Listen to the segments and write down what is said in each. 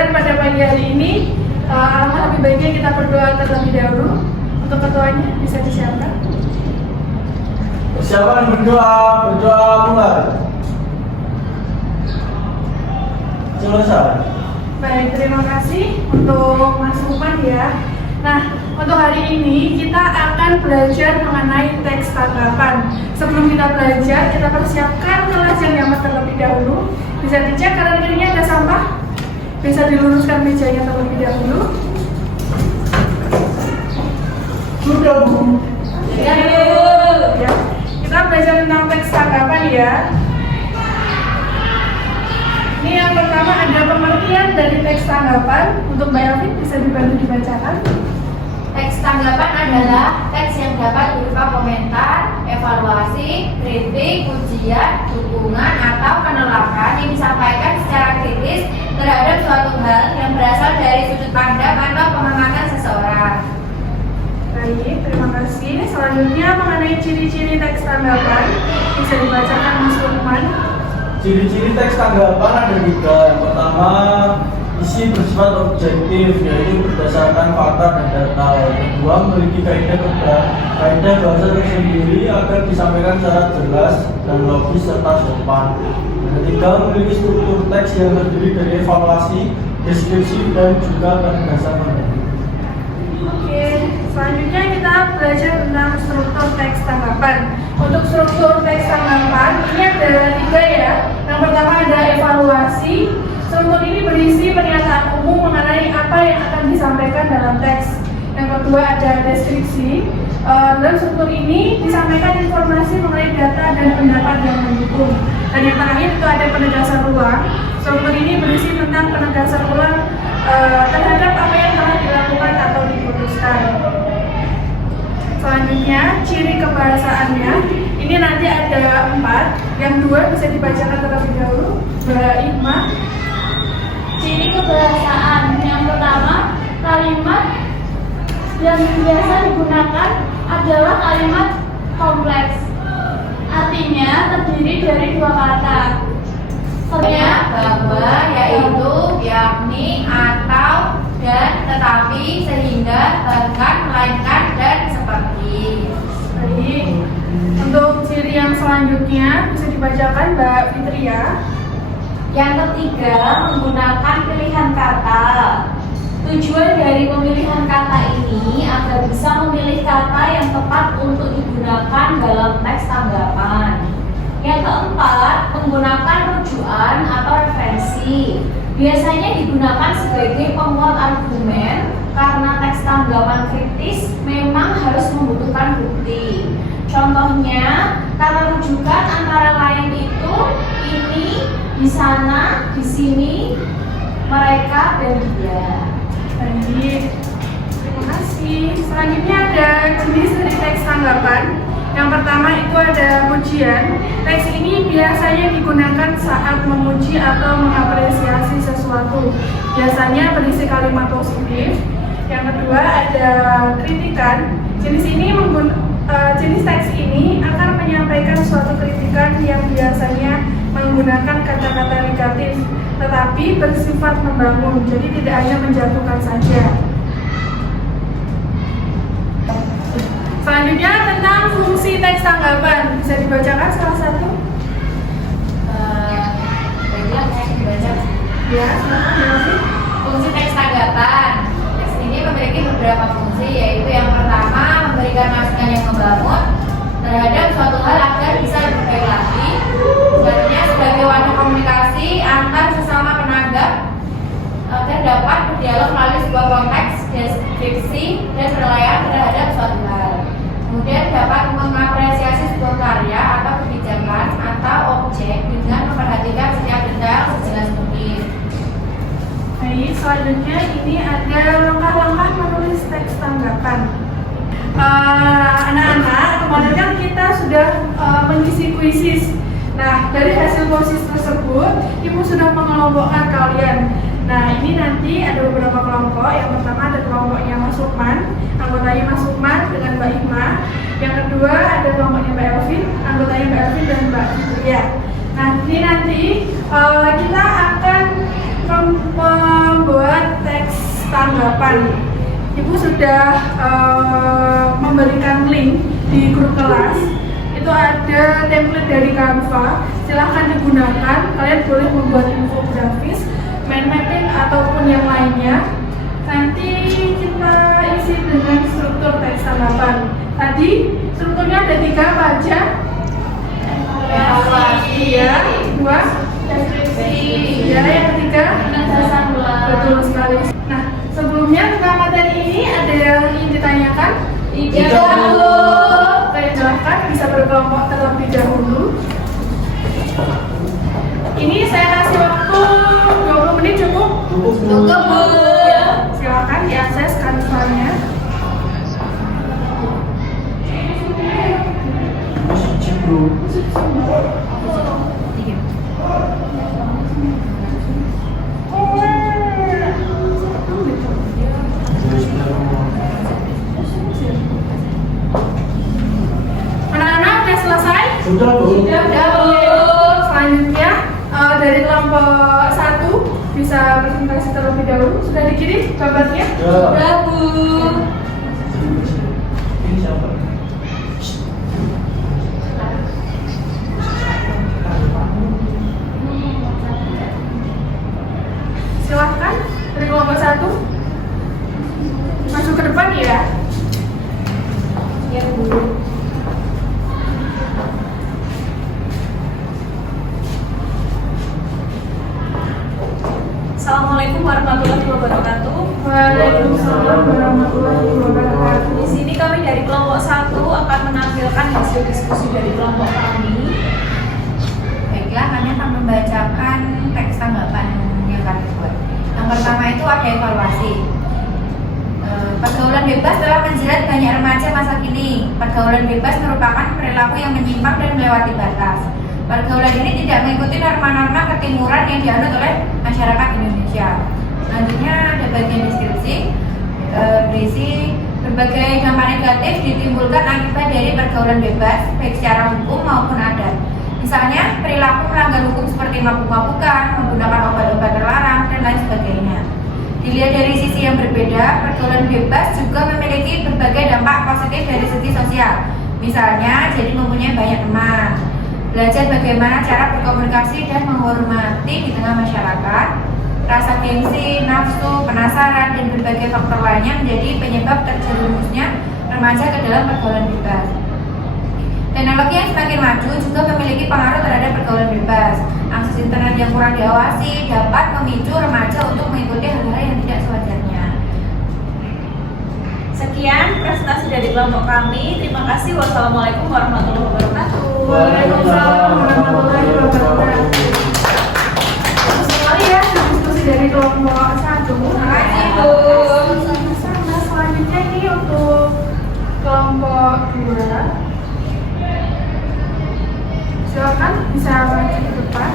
pelajaran pada pagi hari ini. Alangkah lebih baiknya kita berdoa terlebih dahulu. Untuk ketuanya bisa disiapkan. Persiapan berdoa mulai. Selesai. Baik, terima kasih untuk Mas Lukman ya. Nah, untuk hari ini kita akan belajar mengenai teks tanggapan. Sebelum kita belajar, kita persiapkan kelas yang nyaman terlebih dahulu. Bisa dicek kanan kirinya ada sampah. Bisa diluruskan mejanya terlebih dahulu. Sudah, Bu. Ya. Kita belajar tentang teks tanggapan ya. Ini yang pertama ada pengertian dari teks tanggapan. Untuk Mbak Elvin bisa dibantu dibacakan. Teks tanggapan adalah teks yang dapat berupa komentar, evaluasi, kritik, pujian, dukungan, atau penolakan yang disampaikan secara kritis terhadap suatu hal yang berasal dari sudut pandang atau pengamatan seseorang. Baik, terima kasih. Selanjutnya mengenai ciri-ciri teks tanggapan bisa dibacakan Mas Lukman. Ciri-ciri teks tanggapan ada 3. Yang pertama, isi bersifat objektif, yaitu berdasarkan fakta dan data. Yang kedua, memiliki kaidah bahasa tersendiri agar disampaikan secara jelas dan logis serta sopan. Yang ketiga, memiliki struktur teks yang terdiri dari evaluasi, deskripsi, dan juga penegasan materi. Oke, selanjutnya kita belajar tentang struktur teks tanggapan. Untuk struktur teks tanggapan ini ada 3 ya. Yang pertama ada evaluasi. Struktur ini berisi pernyataan umum mengenai apa yang akan disampaikan dalam teks. Yang kedua ada deskripsi. Dalam struktur ini disampaikan informasi mengenai data dan pendapat yang mendukung. Dan yang terakhir itu ada penegasan ulang. Struktur ini berisi tentang penegasan ulang terhadap apa yang telah dilakukan atau diputuskan. Selanjutnya ciri kebahasaannya. Ini nanti ada 4. Yang 2 bisa dibacakan terlebih dahulu. Mbak Iqma. Ciri kebahasaan yang pertama, kalimat yang biasa digunakan adalah kalimat kompleks. Artinya terdiri dari 2 kata. Bahwa, yaitu, yakni, atau, dan, tetapi, sehingga, bahkan, melainkan, dan seperti. Baik. Untuk ciri yang selanjutnya bisa dibacakan Mbak Fitria. Yang ketiga, menggunakan pilihan kata. Tujuan dari pemilihan kata ini agar bisa memilih kata yang tepat untuk digunakan dalam teks tanggapan. Yang keempat, menggunakan rujukan atau referensi. Biasanya digunakan sebagai penguat argumen karena teks tanggapan kritis memang harus membutuhkan bukti. Contohnya, kata rujukan antara lain itu ini, di sana, di sini, mereka, dan dia. Baik, terima kasih. Selanjutnya ada jenis dari teks tanggapan. Yang pertama itu ada pujian. Teks ini biasanya digunakan saat memuji atau mengapresiasi sesuatu. Biasanya berisi kalimat positif. Yang kedua ada kritikan. Jenis teks ini akan menyampaikan suatu kritikan yang biasanya menggunakan kata-kata negatif, tetapi bersifat membangun, jadi tidak hanya menjatuhkan saja. Selanjutnya tentang fungsi teks tanggapan, bisa dibacakan salah satu? Ya, Fungsi teks tanggapan. Teks ini memiliki beberapa fungsi, yaitu yang pertama, memberikan masukan yang membangun terhadap suatu hal agar bisa lebih baik lagi. Sebenarnya sebagai wadah komunikasi antar sesama penanggap agar dapat berdialog melalui sebuah konteks, deskripsi, dan penilaian terhadap suatu hal. Kemudian dapat mengapresiasi sebuah karya atau kebijakan atau objek dengan memperhatikan setiap detail sejelas mungkin. baik, selanjutnya ini ada langkah-langkah menulis teks tanggapan. Anak-anak, kemarin kan kita sudah mengisi kuisis. Nah, dari hasil kuisis tersebut, Ibu sudah mengelompokkan kalian. Nah, ini nanti ada beberapa kelompok. Yang pertama ada kelompoknya Mas Lukman, anggotanya Mas Lukman dengan Mbak Iqma. Yang kedua ada kelompoknya Mbak Elvin, anggotanya Mbak Elvin dan Mbak Fitria. Nah, ini nanti kita akan membuat tanggapan. Ibu sudah memberikan link di grup kelas. Itu ada template dari Canva, silahkan digunakan. Kalian boleh membuat infografis, mind mapping ataupun yang lainnya. Nanti kita isi dengan struktur teks tanggapan. Tadi strukturnya ada 3 apa aja? Evaluasi ya, 2 deskripsi ya, yang ketiga penegasan ulang. Betul sekali. Nah, sebelumnya tentang materi ini ada yang ingin ditanyakan? Tidak. Oke, silahkan bisa berkelompok terlebih dahulu. Ini saya kasih waktu 20 menit cukup? Cukup, Bu. Ya, silakan diakses Canva-nya. Masih bro. Anak-anak udah selesai? Sudah, Bu. Sudah. Selanjutnya dari kelompok 1 bisa presentasi terlebih dahulu. Sudah dikirim gambarnya? Ya. Sudah, Bu. Ini siapa? Silahkan dari kelompok 1 masuk ke depan ya. Ya, Bu. Assalamualaikum warahmatullahi wabarakatuh. Waalaikumsalam warahmatullahi wabarakatuh. Di sini kami dari kelompok 1 akan menampilkan hasil diskusi dari kelompok kami. Baiklah, kami akan membacakan teks tanggapan yang kami buat. Yang pertama itu ada evaluasi. Pergaulan bebas telah menjerat banyak remaja masa kini. Pergaulan bebas merupakan perilaku yang menyimpang dan melewati batas. Pergaulan ini tidak mengikuti norma-norma ketimuran yang dianut oleh masyarakat Indonesia. Selanjutnya ada bagian deskripsi, berisi berbagai dampak negatif ditimbulkan akibat dari pergaulan bebas, baik secara hukum maupun adat. Misalnya, perilaku melanggar hukum seperti mabuk-mabukan, menggunakan obat-obat terlarang, dan lain sebagainya. Dilihat dari sisi yang berbeda, pergaulan bebas juga memiliki berbagai dampak positif dari segi sosial. Misalnya, jadi mempunyai banyak teman, belajar bagaimana cara berkomunikasi dan menghormati di tengah masyarakat, rasa gengsi, nafsu, penasaran, dan berbagai faktor lainnya menjadi penyebab terjerumusnya remaja ke dalam pergaulan bebas. Teknologi yang semakin maju juga memiliki pengaruh terhadap pergaulan bebas. Akses internet yang kurang diawasi dapat memicu remaja untuk mengikuti hal-hal yang tidak sewajarnya. Sekian presentasi dari kelompok kami. Terima kasih. Wassalamualaikum warahmatullahi wabarakatuh. Waalaikumsalam warahmatullahi wabarakatuh. Bagus sekali ya diskusi dari kelompok 1. Terima kasih, Bu. Sama-sama. Selanjutnya ini untuk kelompok 2. Silakan bisa maju ke depan.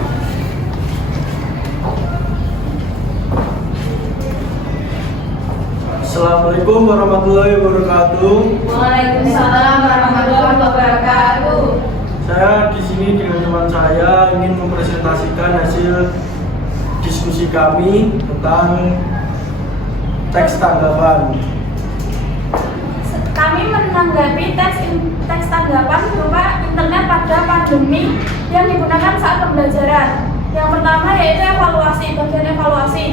Assalamualaikum warahmatullahi wabarakatuh. Waalaikumsalam warahmatullahi wabarakatuh. Saya di sini dengan teman saya ingin mempresentasikan hasil diskusi kami tentang teks tanggapan. Kami menanggapi teks tanggapan berupa internet pada pandemi yang digunakan saat pembelajaran. Yang pertama yaitu evaluasi, bagian evaluasi.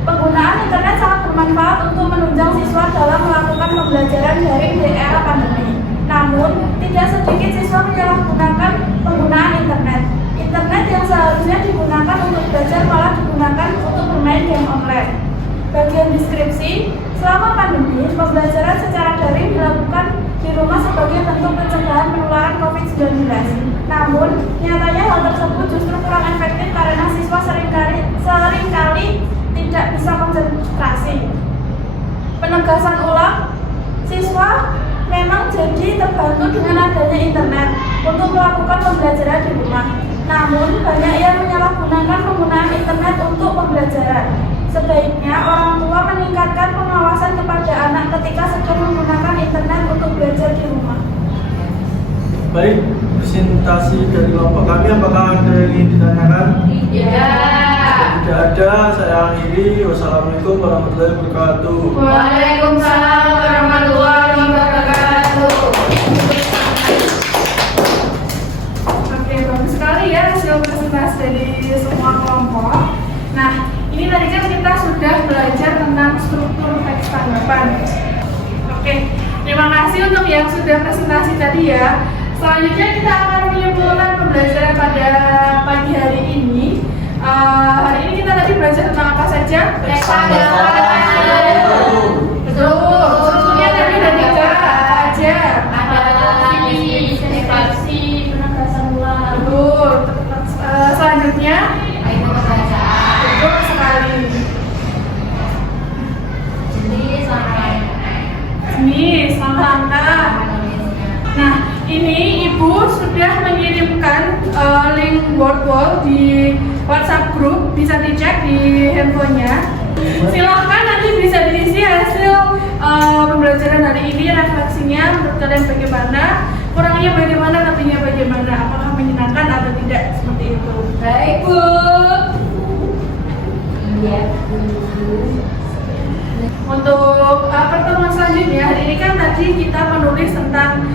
Penggunaan internet sangat bermanfaat untuk menunjang siswa dalam melakukan pembelajaran daring di era pandemi. Namun, tidak sedikit siswa menyalahgunakan penggunaan internet. Internet yang seharusnya digunakan untuk belajar malah digunakan untuk bermain game online. Bagian deskripsi, selama pandemi, pembelajaran secara daring dilakukan di rumah sebagai bentuk pencegahan penularan COVID-19. Namun, nyatanya hal tersebut justru kurang efektif karena siswa seringkali tidak bisa konsentrasi. Penegasan ulang, siswa memang jadi terbantu dengan adanya internet untuk melakukan pembelajaran di rumah. Namun, banyak yang menyalahgunakan penggunaan internet untuk pembelajaran. Sebaiknya orang tua meningkatkan pengawasan kepada anak ketika sedang menggunakan internet untuk belajar di rumah. Baik, presentasi dari kelompok kami apakah ada yang ingin ditanyakan? Tidak. Tidak ada, saya akhiri. Wassalamualaikum warahmatullahi wabarakatuh. Waalaikumsalam warahmatullahi wabarakatuh. Oke, bagus sekali ya hasil presentasi dari semua kelompok. Nah, ini tadi kan kita sudah belajar tentang struktur teks tanggapan. Oke, terima kasih untuk yang sudah presentasi tadi ya. Selanjutnya kita akan menyimpulkan pembelajaran pada pagi hari ini. Hari ini kita tadi belajar tentang apa saja? Teks tanggapan. Betul. Strukturnya tadi ada 3 apa aja? Ada deskripsi, penegasan ulang. Betul. Selanjutnya, Itu pembacaan. betul sekali. Jenis Jenis, langkah-langkah. Nah, ini Ibu sudah mengirimkan link Word wall di WhatsApp group, bisa dicek di handphonenya. Silahkan nanti bisa diisi hasil pembelajaran hari ini, refleksinya menurut kalian bagaimana, kurangnya bagaimana, lebihnya bagaimana, apakah menyenangkan atau tidak, seperti itu. Baik, Bu. Iya, Bu. Untuk pertemuan selanjutnya, hari ini kan tadi kita menulis tentang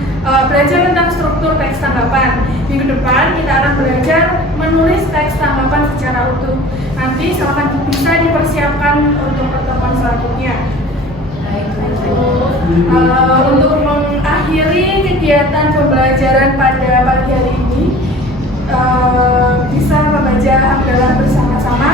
belajar tentang struktur teks tanggapan. Minggu depan kita akan belajar menulis teks tanggapan secara utuh. Nanti silakan bisa dipersiapkan untuk pertemuan selanjutnya. Untuk mengakhiri kegiatan pembelajaran pada pagi hari ini, bisa membaca hamdalah bersama-sama.